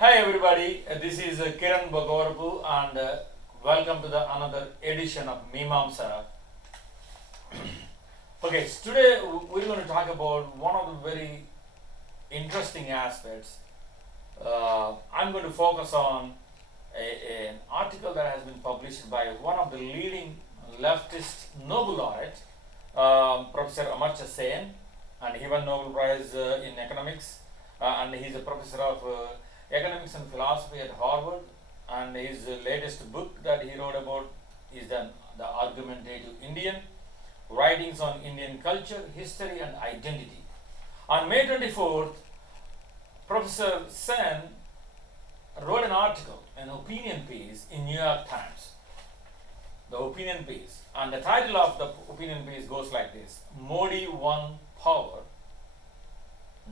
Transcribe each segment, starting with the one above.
Hi everybody, this is Kiran Bhagavarapu and welcome to the another edition of Mimamsa. Okay, so today we're going to talk about one of the very interesting aspects. I'm going to focus on an article that has been published by one of the leading leftist Nobel laureate, Professor Amartya Sen, and he won Nobel Prize in economics, and he's a professor of economics and philosophy at Harvard, and his latest book that he wrote about is the Argumentative Indian, Writings on Indian Culture, History and Identity. On May 24th, Professor Sen wrote an article, an opinion piece in New York Times. The opinion piece, and the title of the opinion piece goes like this: Modi won power,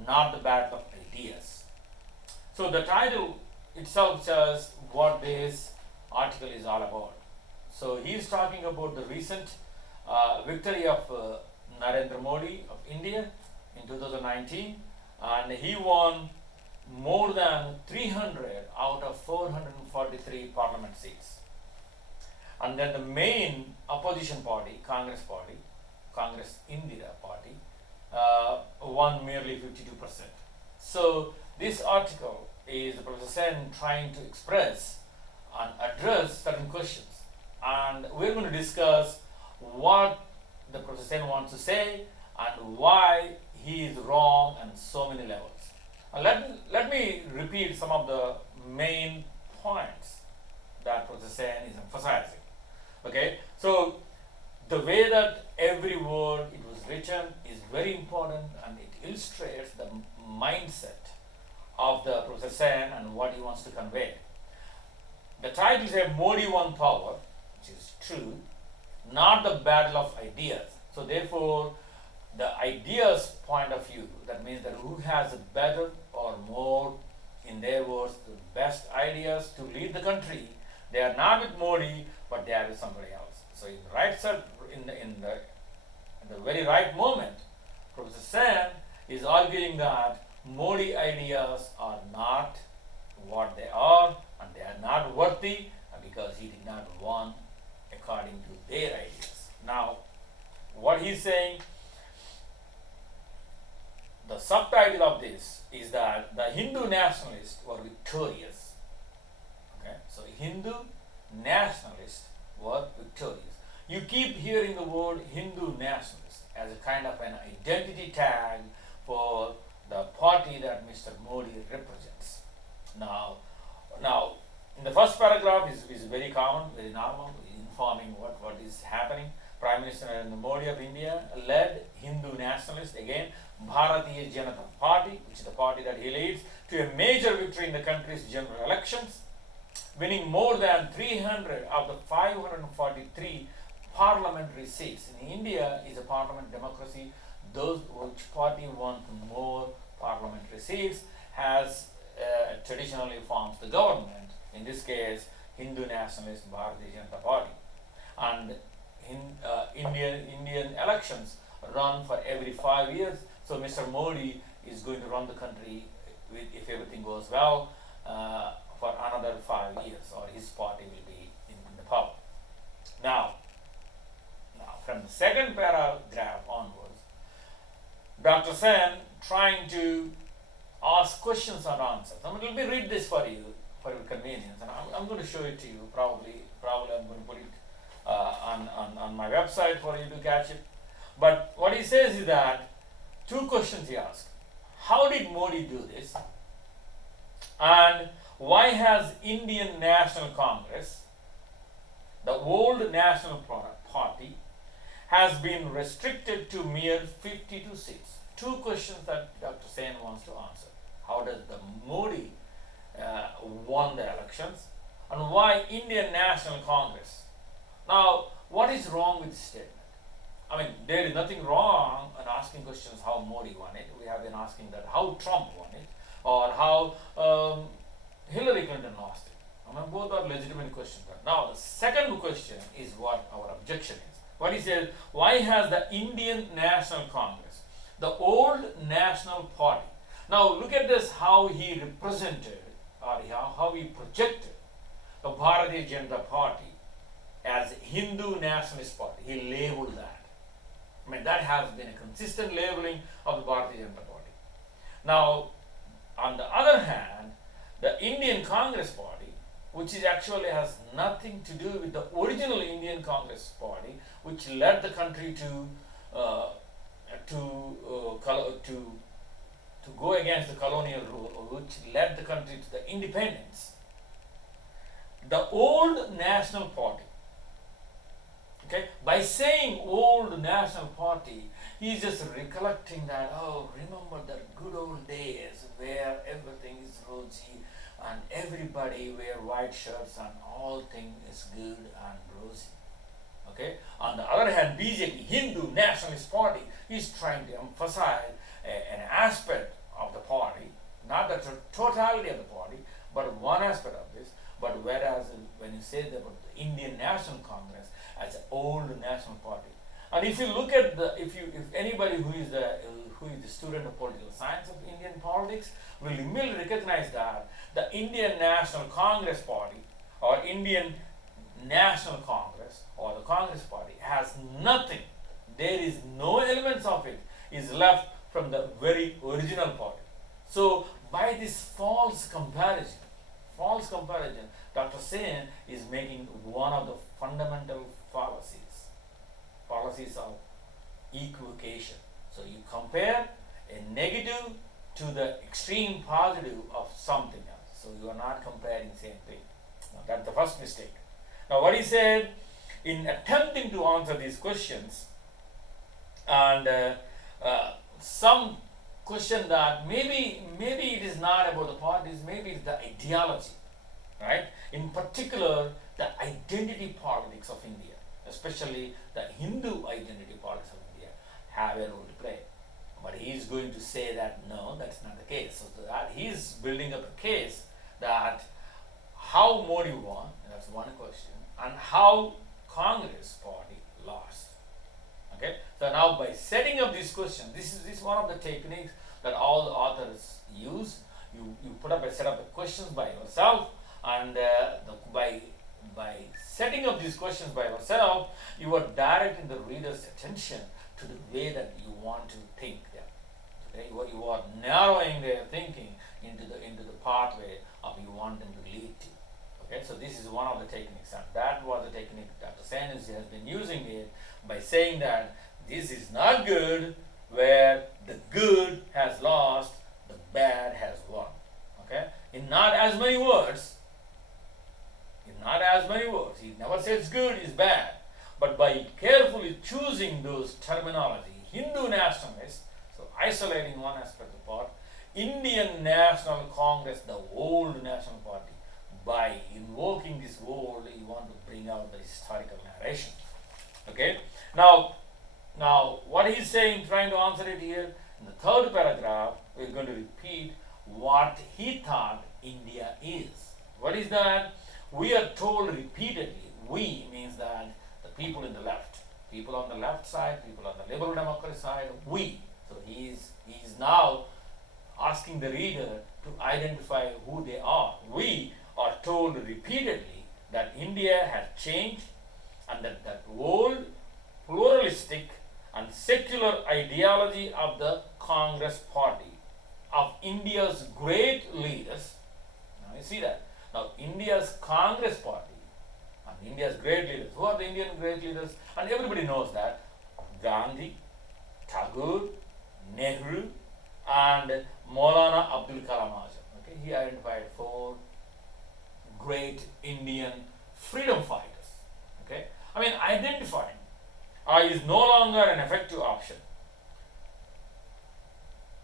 not the battle of ideas. So the title itself says what this article is all about. So he is talking about the recent victory of Narendra Modi of India in 2019, and he won more than 300 out of 443 parliament seats. And then the main opposition party, Congress Indira party, won merely 52%. So this article is Professor Sen trying to express and address certain questions, and we're going to discuss what the Professor Sen wants to say and why he is wrong on so many levels. And let me repeat some of the main points that Professor Sen is emphasizing. Okay, so the way that every word it was written is very important, and it illustrates the mindset of the Professor Sen and what he wants to convey. The title says Modi won power, which is true, not the battle of ideas. So therefore, the ideas point of view, that means that who has a better or more, in their words, the best ideas to lead the country, they are not with Modi, but they are with somebody else. So in the right side, in the very right moment, Professor Sen is arguing that Modi ideas are not what they are, and they are not worthy because he did not won according to their ideas. Now, what he's saying, the subtitle of this is that the Hindu nationalists were victorious. Okay, so Hindu nationalists were victorious. You keep hearing the word Hindu nationalist as a kind of an identity tag for the party that Mr. Modi represents. Now, in the first paragraph is very common, very normal, informing what is happening. Prime Minister Narendra Modi of India led Hindu nationalists, again, Bharatiya Janata Party, which is the party that he leads, to a major victory in the country's general elections, winning more than 300 of the 543 parliamentary seats. In India is a parliament democracy. Those which party won more parliamentary seats has traditionally forms the government. In this case, Hindu nationalist Bharatiya Janata Party. And Indian elections run for every 5 years. So Mr. Modi is going to run the country, if everything goes well, for another 5 years, or his party will be in the power. Now, from the second paragraph onwards, Dr. Sen trying to ask questions and answers. Let me read this for you for your convenience, and I'm going to show it to you. Probably I'm going to put it on my website for you to catch it. But what he says is that two questions he asked: how did Modi do this? And why has Indian National Congress, the old National Party, has been restricted to mere 52 seats? Two questions that Dr. Sen wants to answer. How does the Modi won the elections, and why Indian National Congress? Now, what is wrong with this statement? I mean, there is nothing wrong in asking questions how Modi won it. We have been asking that how Trump won it, or how Hillary Clinton lost it. I mean, both are legitimate questions. Now, the second question is what our objection is. What he says, why has the Indian National Congress, the old national party, now look at this, how he represented or how he projected the Bharatiya Janata Party as a Hindu nationalist party. He labeled that. I mean, that has been a consistent labeling of the Bharatiya Janata Party. Now, on the other hand, the Indian Congress Party, which is actually has nothing to do with the original Indian Congress Party, which led the country to go against the colonial rule, which led the country to the independence. The old national party, okay, by saying old national party, he's just recollecting that, oh, remember the good old days where everything is rosy and everybody wear white shirts and all thing is good and rosy. Okay. On the other hand, BJP, Hindu Nationalist Party, is trying to emphasize an aspect of the party, not the totality of the party, but one aspect of this. But whereas when you say about the Indian National Congress as an old national party, and if you look at if anybody who is the student of political science of Indian politics will immediately recognize that the Indian National Congress Party or Indian National Congress or the Congress Party has nothing. There is no elements of it is left from the very original party. So by this false comparison, Dr. Sen is making one of the fundamental fallacies of equivocation. So you compare a negative to the extreme positive of something else. So you are not comparing same thing. Now, that's the first mistake. Now what he said, in attempting to answer these questions, and some question that maybe it is not about the parties, maybe it's the ideology, right? In particular, the identity politics of India, especially the Hindu identity politics of India, have a role to play. But he is going to say that no, that's not the case. So that he is building up a case that how Modi won, that's one question, and how Congress party lost. Okay, so now by setting up this question, this is one of the techniques that all the authors use. You set up the questions by yourself, and by setting up these questions by yourself, you are directing the reader's attention to the way that you want to think them. Okay, you are narrowing their thinking into the pathway of you want them to lead to. Okay, so this is one of the techniques, and that was the technique Dr. Sen has been using it by saying that this is not good, where the good has lost, the bad has won. Okay, in not as many words, he never says good is bad, but by carefully choosing those terminology, Hindu nationalist, so isolating one aspect of the part, Indian National Congress, the old national party, by invoking this word, you want to bring out the historical narration. Okay, now what he's saying, trying to answer it here, in the third paragraph, we're going to repeat what he thought India is. What is that? We are told repeatedly, we means that the people in the left, people on the left side, people on the liberal democracy side, we. So he's now asking the reader to identify who they are. We are told repeatedly that India has changed, and that old pluralistic and secular ideology of the Congress party, of India's great leaders. Now you see that. Now India's Congress party and India's great leaders. Who are the Indian great leaders? And everybody knows that. Gandhi, Tagore, Nehru, and Maulana Abdul Kalam Azad. Okay, he identified 4 great Indian freedom fighters. Okay, I mean, identifying is no longer an effective option.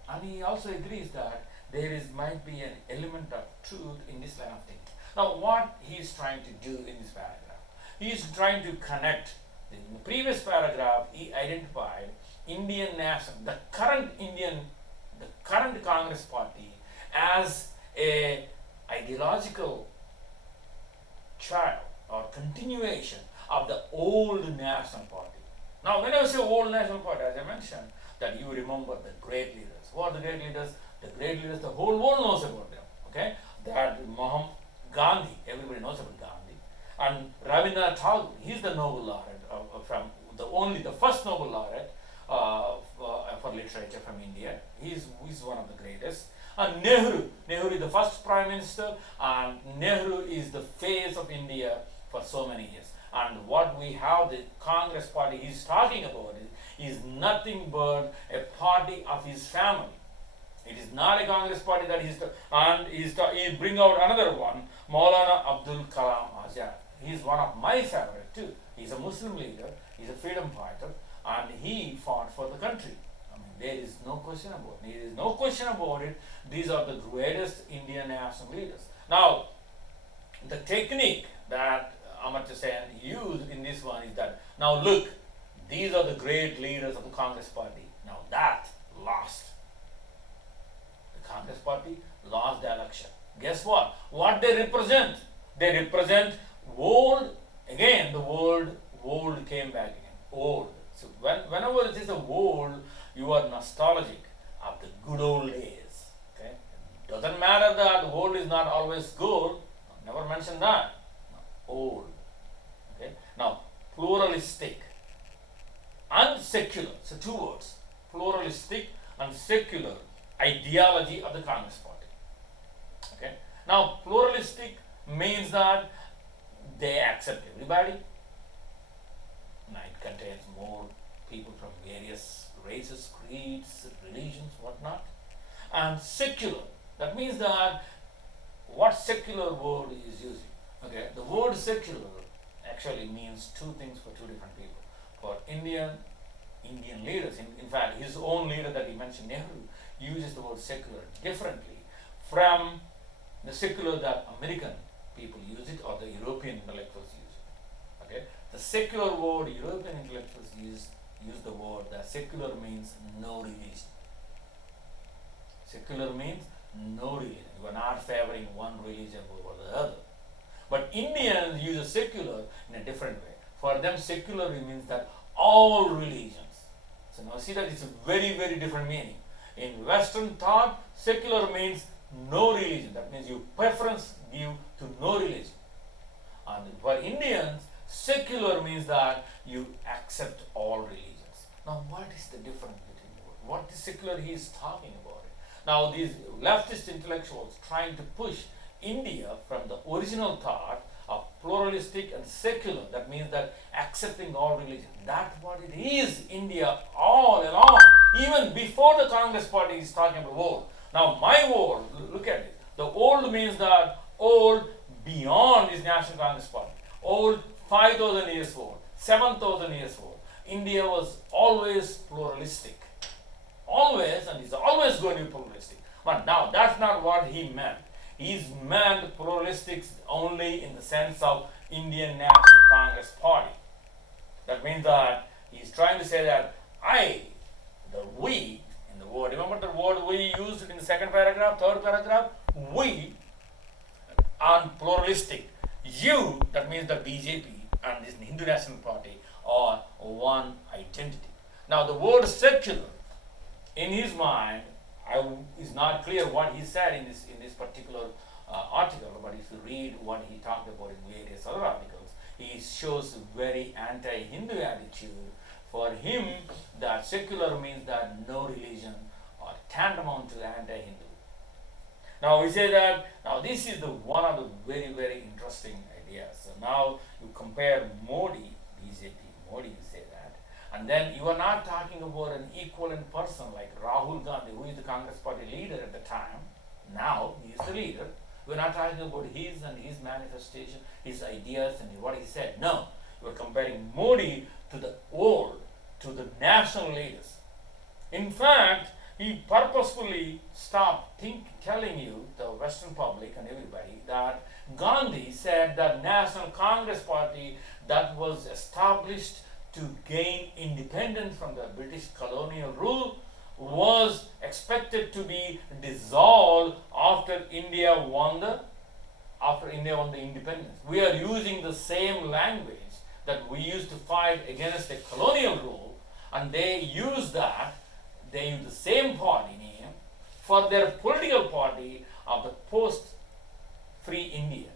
And he also agrees that there might be an element of truth in this line of thinking. Now, what he is trying to do in this paragraph, he is trying to connect. In the previous paragraph, he identified Indian national, the current Congress party as a ideological child or continuation of the old national party. Now, when I say old national party, as I mentioned, that you remember the great leaders. Who are the great leaders? The great leaders, the whole world knows about them. Okay, that Tagore. He's the Nobel laureate from the first Nobel laureate for literature from India. He's one of the greatest. And Nehru is the first prime minister, and Nehru is the face of India for so many years. And what we have, the Congress party he's talking about is nothing but a party of his family. It is not a Congress party that he bring out another one, Maulana Abdul Kalam Azad. He is one of my favorite too. He's a Muslim leader, he's a freedom fighter, and he fought for the country. I mean, there is no question about it. There is no question about it. These are the greatest Indian national leaders. Now, the technique that Amartya Sen used in this one is that, now look, these are the great leaders of the Congress party. Now that lost. The Congress party lost the election. Guess what? What they represent? They represent old, again the word old came back again, old. So whenever it is a old, you are nostalgic of the good old days. Okay? Doesn't matter that old is not always good. Never mention that. Old. Okay? Now, pluralistic and secular. So two words. Pluralistic and secular ideology of the Congress party. Okay? Now, pluralistic means that they accept everybody. Now, it contains more people from various races, creeds, religions, whatnot. And secular, that means that what secular word is using. Okay, the word secular actually means two things for two different people. For Indian leaders, in fact, his own leader that he mentioned, Nehru, uses the word secular differently from the secular that American people use it or the European intellectuals use it. Okay, the secular word European intellectuals use the word that secular means no religion. Secular means no religion. You are not favoring one religion over the other. But Indians use a secular in a different way. For them, secular means that all religions. So now see that it's a very, very different meaning. In Western thought, secular means no religion. That means you preference give to no religion. And for Indians, secular means that you accept all religions. Now what is the difference between both? What is secular he is talking about it? Now these leftist intellectuals trying to push India from the original thought of pluralistic and secular, that means that accepting all religion. That's what it is, India all along. Even before the Congress party is talking about old. Now my old, look at it. The old means that old beyond this National Congress Party. Old 5,000 years old, 7,000 years old. India was always pluralistic. Always, and is always going to be pluralistic. But now that's not what he meant. He's meant pluralistic only in the sense of Indian National Congress Party. That means that he's trying to say that we, in the word, remember the word we used in the second paragraph, third paragraph? We are pluralistic. You, that means the BJP and this Hindu National Party are one identity. Now the word secular, in his mind, is not clear what he said in this particular article, but if you read what he talked about in various other articles, he shows a very anti-Hindu attitude. For him, that secular means that no religion or tantamount to anti-Hindu. Now we say that, now this is one of the very, very interesting ideas. So now you compare Modi, BJP, Modi, you say that, and then you are not talking about an equivalent person like Rahul Gandhi, who is the Congress party leader at the time. Now he is the leader. We're not talking about his manifestation, his ideas and what he said. No, we're comparing Modi to the old, to the national leaders. In fact, he purposefully stopped telling you, the Western public and everybody, that Gandhi said that National Congress Party that was established to gain independence from the British colonial rule was expected to be dissolved after India won the independence. We are using the same language that we used to fight against the colonial rule, and they use the same party name for their political party of the post-free India.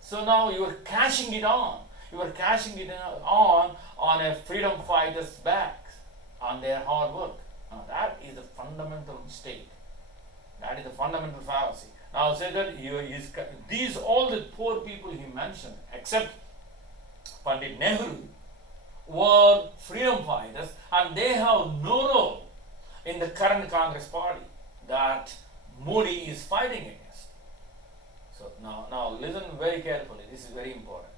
So now you are cashing it on. You are cashing it on a freedom fighter's backs, on their hard work. Now that is a fundamental mistake. That is a fundamental fallacy. Now say that these all the poor people he mentioned, except Pandit Nehru, were freedom fighters, and they have no role in the current Congress party that Modi is fighting against. So now listen very carefully. This is very important.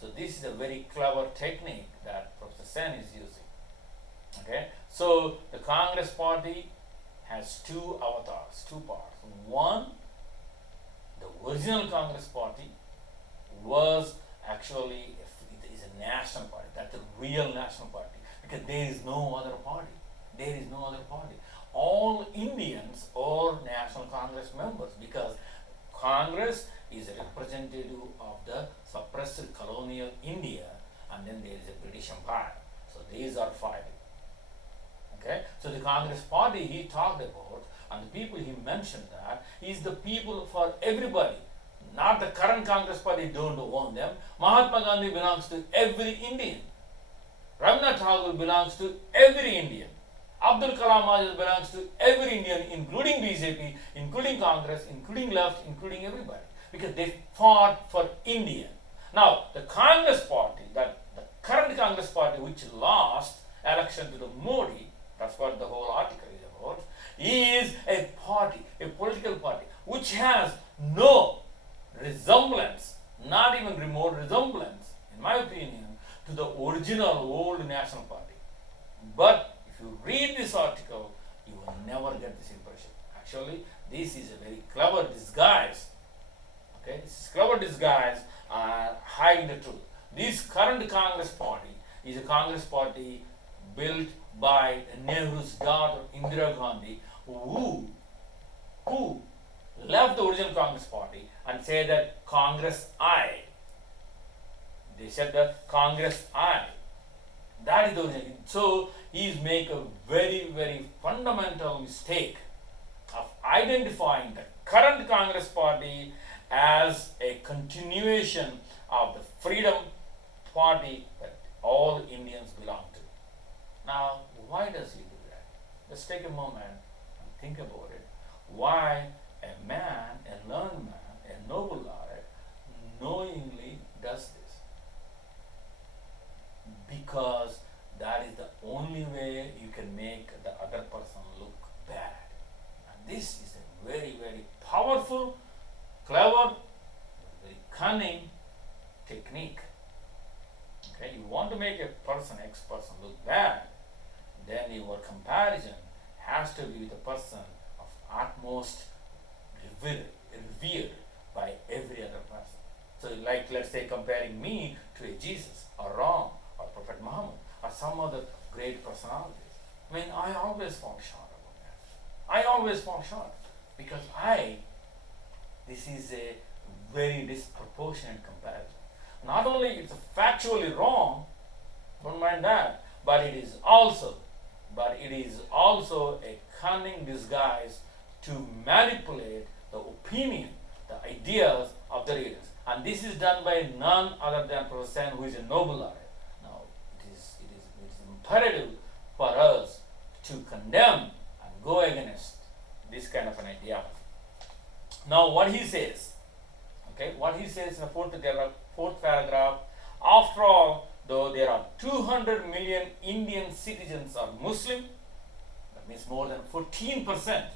So this is a very clever technique that Professor Sen is using. Okay. So the Congress party has two avatars, two parts. One, the original Congress party was actually it is a national party. That's a real national party because there is no other party. There is no other party. All Indians are National Congress members because Congress is a representative of the suppressed colonial India, and then there is a British Empire. So these are fighting. Okay, so the Congress party he talked about, and the people he mentioned that is the people for everybody. Not the current Congress party don't own them. Mahatma Gandhi belongs to every Indian. Rabindranath Tagore belongs to every Indian. Abdul Kalam Azad belongs to every Indian, including BJP, including Congress, including left, including everybody, because they fought for India. Now, the Congress party, the current Congress party which lost election to the Modi, that's what the whole article is about, is a party, a political party, which has no resemblance, not even remote resemblance, in my opinion, to the original old national party. But if you read this article, you will never get this impression. Actually, this is a very clever disguise. Okay, this is clever disguise hiding the truth. This current Congress party is a Congress party built by Nehru's daughter Indira Gandhi, who left the original Congress party and said that Congress I. They said that Congress I. That is the origin. So he is making a very, very fundamental mistake of identifying the current Congress party as a continuation of the freedom party that all Indians belong to. Now, why does he do that? Let's take a moment and think about it. Why a man, a learned man, a noble laureate, knowingly does this? Because that is the only way you can make the other person look bad. And this is a very, very powerful, clever, very cunning technique. Okay, you want to make a person, ex-person look bad, then your comparison has to be with a person of utmost revered by every other person. So like, let's say, comparing me to a Jesus or Ram or Prophet Muhammad or some other great personalities. I mean, I always fall short about that. I always fall short because this is a very disproportionate comparison. Not only it's factually wrong, don't mind that, but it is also a cunning disguise to manipulate the opinion, the ideas of the readers. And this is done by none other than Professor Sen, who is a noble laureate. Now, it is imperative for us to condemn and go against this kind of an idea. Now, what he says, in the fourth paragraph, after all, though there are 200 million Indian citizens are Muslim, that means more than 14%.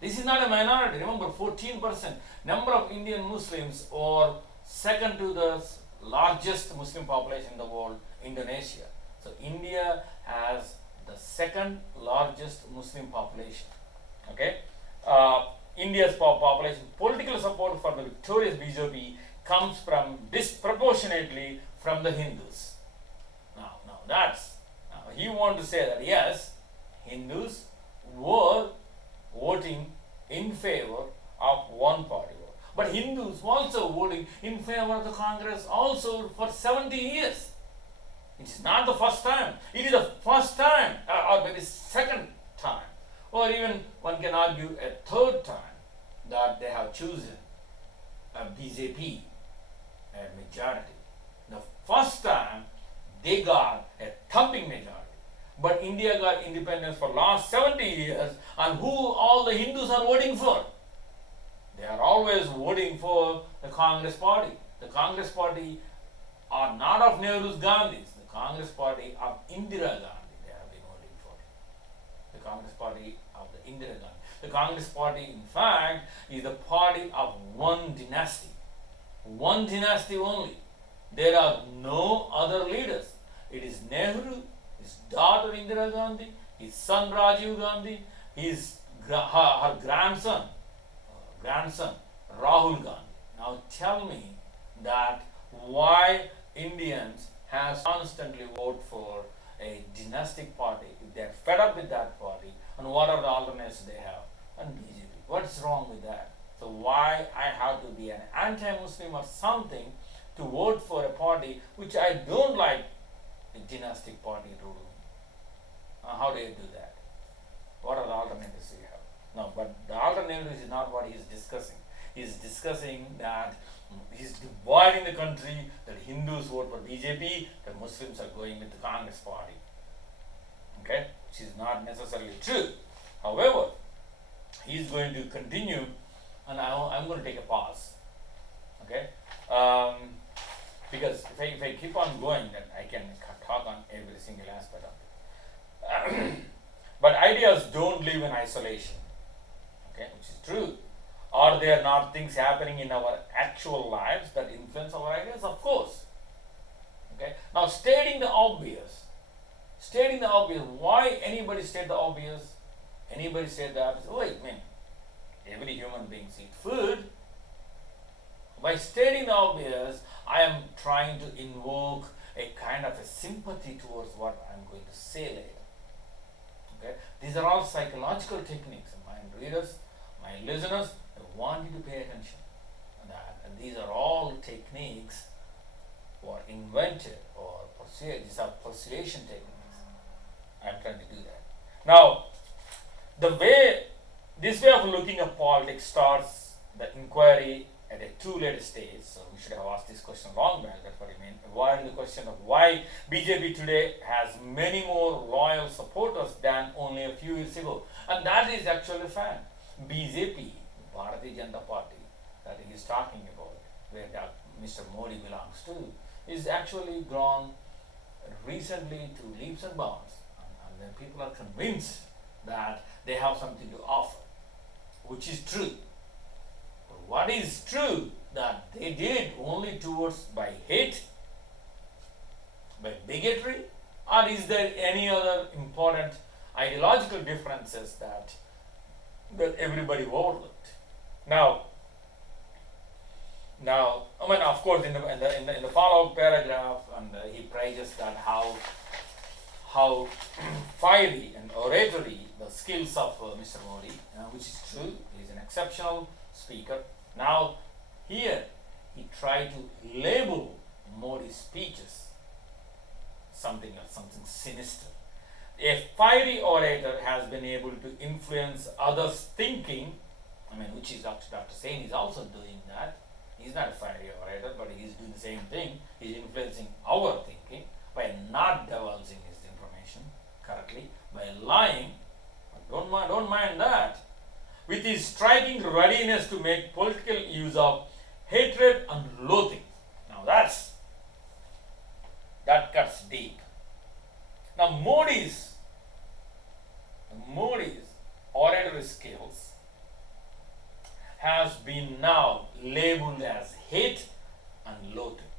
This is not a minority. Remember, 14% number of Indian Muslims are second to the largest Muslim population in the world, Indonesia. So India has the second largest Muslim population. Okay, India's population political support for the victorious BJP comes from disproportionately from the Hindus. Now he wants to say that yes, Hindus were voting in favor of one party, but Hindus also voting in favor of the Congress also for 70 years. It is not the first time. It is the first time, or maybe second time, or even one can argue a third time that they have chosen a BJP a majority. The first time they got a thumping majority. But India got independence for last 70 years, and who all the Hindus are voting for? They are always voting for the Congress party. The Congress party are not of Nehru's Gandhi's. The Congress party of Indira Gandhi they have been voting for. The Congress party of the Indira Gandhi. The Congress party, in fact, is the party of one dynasty. One dynasty only. There are no other leaders. It is Nehru, his daughter Indira Gandhi, his son Rajiv Gandhi, her grandson Rahul Gandhi. Now tell me that why Indians have constantly vote for a dynastic party if they are fed up with that party, and what are the alternates they have? And BJP. What's wrong with that? So why I have to be an anti-Muslim or something to vote for a party which I don't like a dynastic party ruling? How do you do that? What are the alternatives you have? No, but the alternatives is not what he is discussing. He is discussing that he is dividing the country, that Hindus vote for BJP, that Muslims are going with the Congress party. Okay? Which is not necessarily true. However, he is going to continue, and I'm going to take a pause. Okay? Because if I keep on going, then I can talk on every single aspect of it. But ideas don't live in isolation. Okay? Which is true. Are there not things happening in our actual lives that influence our ideas? Of course. Okay? Now, stating the obvious. Why anybody state the obvious? Anybody state the obvious? Wait, man. Every human being eats food. By stating the obvious, I am trying to invoke a kind of a sympathy towards what I am going to say later. Okay? These are all psychological techniques. My readers, my listeners, I want you to pay attention to that. And these are all techniques or invented or persuaded. These are persuasion techniques. I'm trying to do that. Now, this way of looking at politics starts the inquiry at a too late stage. So we should have asked this question long back. That's what I mean. Avoiding the question of why BJP today has many more loyal supporters than only a few years ago. And that is actually a fact. BJP, Bharatiya Janata Party, that he is talking about, where Mr. Modi belongs to, is actually grown recently to leaps and bounds. And then people are convinced that they have something to offer, which is true. But what is true that they did it only towards by hate, by bigotry, or is there any other important ideological differences that everybody overlooked? Now, I mean, of course, in the follow-up paragraph, and he praises that how fiery and oratory the skills of Mr. Modi, which is true. He is an exceptional speaker. Now, here he tried to label Modi's speeches something sinister. A fiery orator has been able to influence others' thinking. I mean, which is Dr. Sen is also doing that. He's not a fiery orator, but he's doing the same thing. He's influencing our thinking by not divulging his information correctly, by lying. Don't mind that. With his striking readiness to make political use of hatred and loathing. Now that cuts deep. Now Modi's oratory skills has been now labeled as hate and loathing.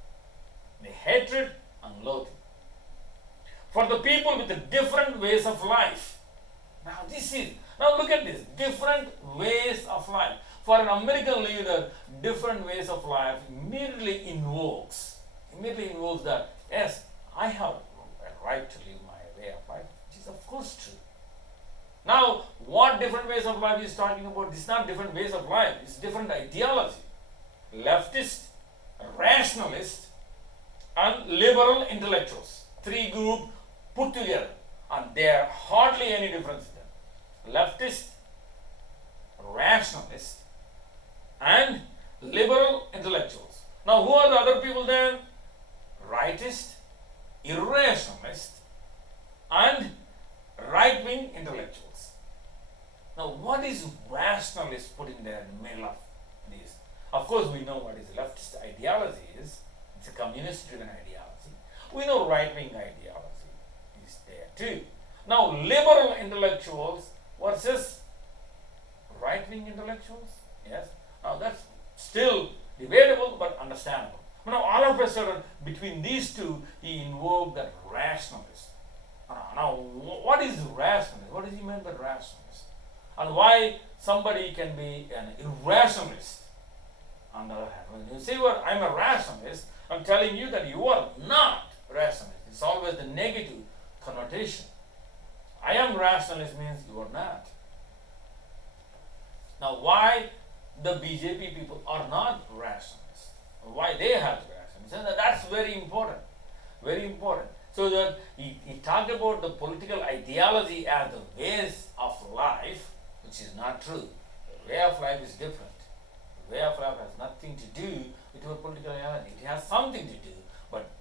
The hatred and loathing. For the people with the different ways of life. Now look at this, different ways of life. For an American leader, different ways of life immediately invokes that, yes, I have a right to live my way of life, which is of course true. Now, what different ways of life is talking about? This is not different ways of life, it's different ideology. Leftist, rationalist, and liberal intellectuals. Three groups put together, and there are hardly any difference in them. Leftist, rationalist, and liberal intellectuals. Now, who are the other people then? rightist, irrationalist, and right-wing intellectuals. Now, what is rationalist putting there in the middle of this? Of course, we know what is leftist ideology is. It's a communist-driven ideology. We know right-wing ideology is there too. Now, liberal intellectuals versus right-wing intellectuals. Yes. Now, that's still debatable but understandable. Now, all of a sudden, between these two, he invoked that rationalist. Now, what is rationalist? What does he mean by rationalist? And why somebody can be an irrationalist? On the other hand, when you say, well, I'm a rationalist, I'm telling you that you are not rationalist. It's always the negative connotation. I am rationalist means you are not. Now, why the BJP people are not rationalists? Why they have to be rationalists? And that's very important. Very important. So that he talked about the political ideology as the ways of life, which is not true. The way of life is different. The way of life has nothing to do with your political ideology. It has something to do, but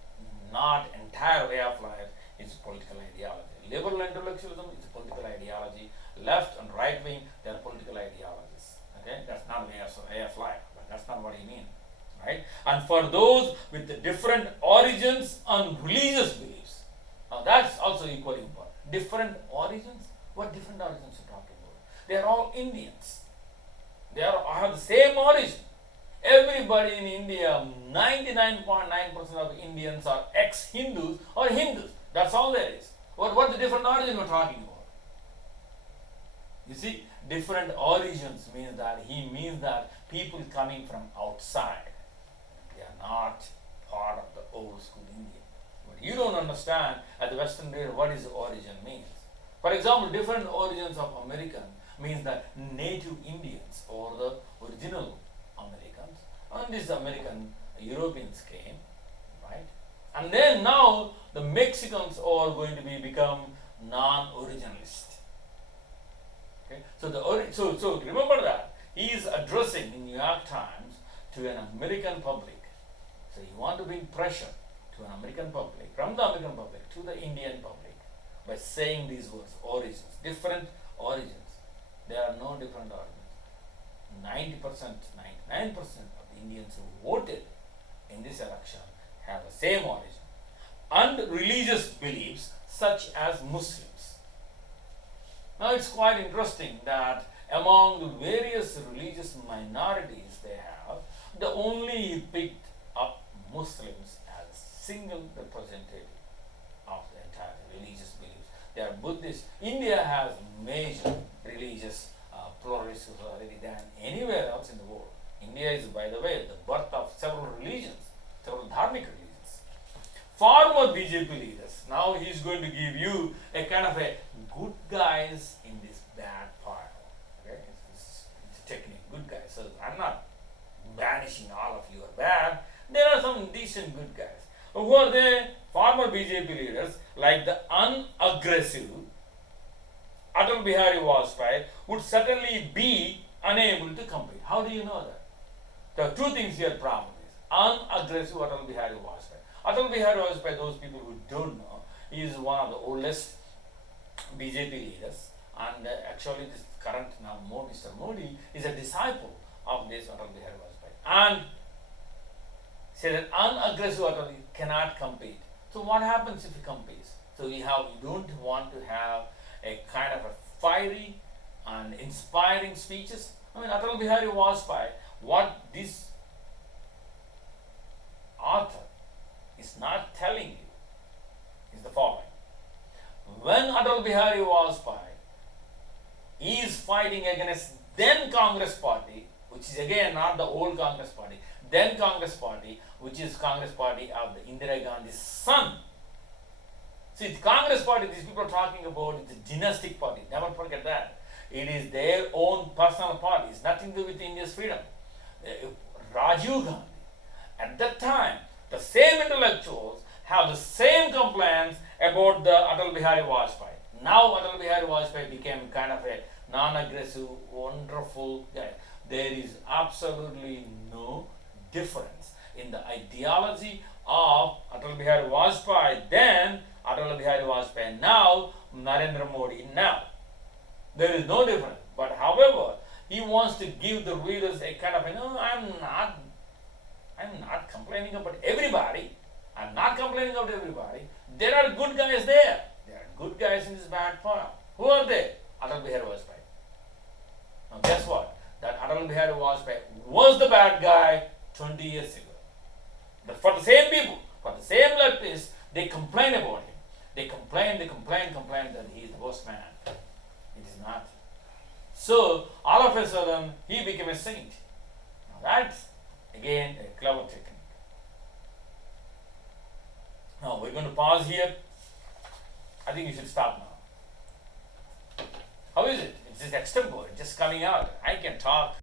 not entire way of life is political ideology. Liberal intellectualism is a political ideology. Left and right wing, they are political ideologies. Okay, that's not way of life, but that's not what he means, right? And for those with the different origins and religious beliefs, now that's also equally important. Different origins? What different origins are you talking about? They are all Indians. They have the same origin. Everybody in India, 99.9% of Indians are ex-Hindus or Hindus. That's all there is. What the different origin we're talking about? You see, different origins means that he means that people coming from outside, they are not part of the old school India. But you don't understand at the Western world what is origin means. For example, different origins of American means that native Indians or the original Americans and these American Europeans came, right? And then now the Mexicans are going to become non-originalist. Okay? So remember that he is addressing in New York Times to an American public. So you want to bring pressure to an American public, from the American public to the Indian public by saying these words, origins, different origins. There are no different origins. 99% of the Indians who voted in this election have the same origin and religious beliefs such as Muslims. Now it's quite interesting that among the various religious minorities they have, the only picked up Muslims as a single representative of the entire religious beliefs. They are Buddhist. India has major religious pluralist society than anywhere else in the world. India is, by the way, the birth of several religions, several dharmic religions. Former BJP leaders, now he is going to give you a kind of a good guys in this bad part. Okay? It's a technique, good guys. So I'm not banishing all of you are bad. There are some decent good guys. Who are they? Former BJP leaders like the unaggressive Atal Bihari Vajpayee would certainly be unable to compete. How do you know that? There are two things here problem is. Unaggressive Atal Bihari Vajpayee. Atal Bihari Vajpayee, those people who don't know, he is one of the oldest BJP leaders, and actually this current now Mr. Modi is a disciple of this Atal Bihari Vajpayee. And say that unaggressive Atal cannot compete. So what happens if he competes? So you don't want to have a kind of a fiery and inspiring speeches. I mean, Atal Bihari Vajpayee, what this author is not telling you is the following. When Atal Bihari Vajpayee is fighting against then Congress party, which is again not the old Congress party, then Congress party, which is Congress party of the Indira Gandhi's son. See, the Congress party, these people are talking about, it's a dynastic party. Never forget that. It is their own personal party. It's nothing to do with India's freedom. Rajiv Gandhi, at that time, the same intellectuals have the same complaints about the Atal Bihari Vajpayee. Now Atal Bihari Vajpayee became kind of a non-aggressive, wonderful guy. There is absolutely no difference in the ideology of Atal Atal Bihari Vajpayee, then Atal Bihari Vajpayee, now Narendra Modi, now. There is no difference. But however, he wants to give the readers a kind of, I'm not complaining about everybody. I'm not complaining about everybody. There are good guys there. There are good guys in this bad form. Who are they? Atal Bihari Vajpayee. Now guess what? That Atal Bihari Vajpayee was the bad guy 20 years ago. But for the same people, for the same leftists, they complain about him. They complain that he is the worst man. It is not. So, all of a sudden, he became a saint. Now that's, again, a clever technique. Now, we're going to pause here. I think you should stop now. How is it? It's just extempore, just coming out. I can talk.